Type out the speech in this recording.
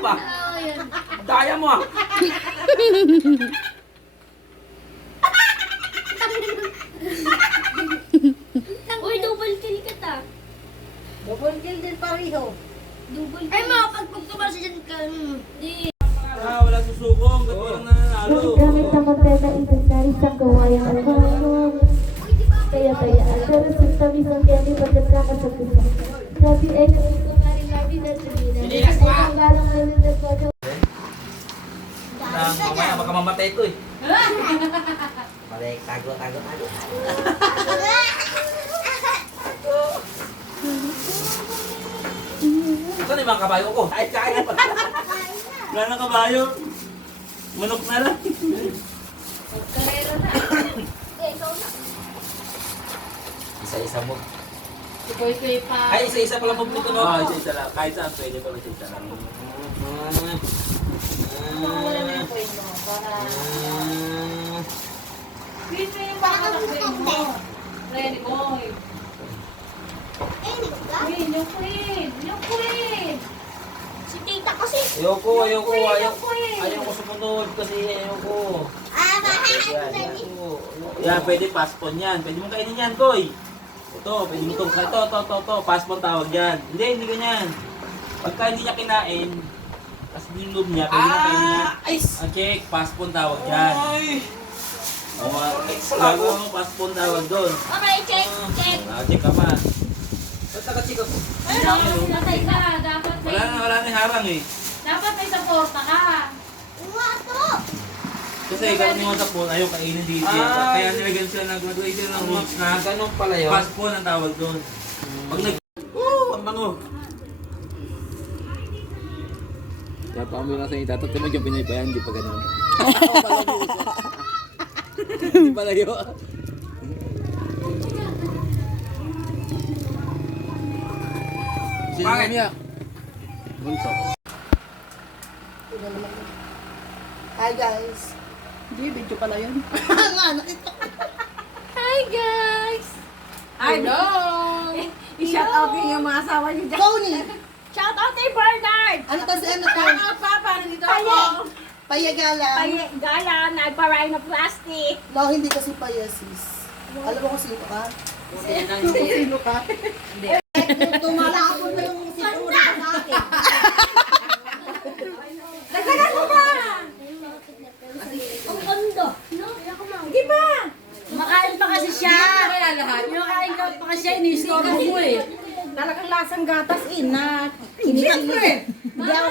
ba? Daya mo ah. Uy, double kill ka ta. Double kill din pareho. Double kill. Ay, makapag tumasa dyan ka. Di. Wala susukong. Gato lang nanalo. Gamit ang kontena inventaris ang gawain ng panginoon. Kaya ang resulta mismo kaya may pagkakasapisa. Sabi ay kumari nabi na sabihin. Sinilas ko ah! Ang galang na rin nagpagawa. Mamaya baka mamatay ko eh. Balik, tago. Saan yung mga kabayo ko? Kain pa. Wala na kabayo. Manok na lang. Karero na. Eh, ikaw na. Isa-isa mo. Ikoy pa. Ay, isa-isa pala magluto no? Isa-isa lang. Kahit saan pwede pa isa-isa lang. Wala na yung friend mo. Para... Queen mo yung baka ng queen mo. Ready, boy. Queen, yung queen. Yung queen. Si tita kasi. Ayoko. Yung queen. Ayoko sumunod kasi ayoko. Yan, pwede passpon yan. Pwede mong kainin yan, Koy. Ito, pwede mo itong ito. Passpon tawag yan. Hindi ganyan. Pagka hindi niya kinain, tapos yung loob niya, pwede mo kainin yan. Check, passpon tawag yan. Ay! Passpon tawag doon. Okay, check. Check ka pa. Ba't naka-chika ko? Ano? Natay ka. Dapat Wala na yung harang eh. Dapat may suporta ka. Kasi karaniwan sa phone, ayaw kainin dito. Kaya nilagyan sila nag-graduate sila ng rules na Ganun pala yun. passpon ang tawag doon. Pag ang bango. Kaya pa kami lang sa itatot, naman yung Pinoy pa yan, hindi pa ganun. Hindi pala yun. Sino Bakit? niya? Bunso. Hi guys. Hindi, video pala yun. Hi, guys. Hello! I-shout out niyo yung mga asawa niyo dyan. Tony! Shout out kay Bernard. Ano to? Shout out Papa, nandito ako. Payagala. Gala, nagparay na plastic. No, hindi kasi payasis. Alam mo kung sino ka? Sino ka? Tumalapon na yung sipura sa akin. Nagsagan mo ba? Ang ganda. No, Hindi ba? Makain pa kasi siya. Makain ka pa kasi siya, inistorbo mo eh. Talagang lasang gatas, ina. Siyempre! Hindi ako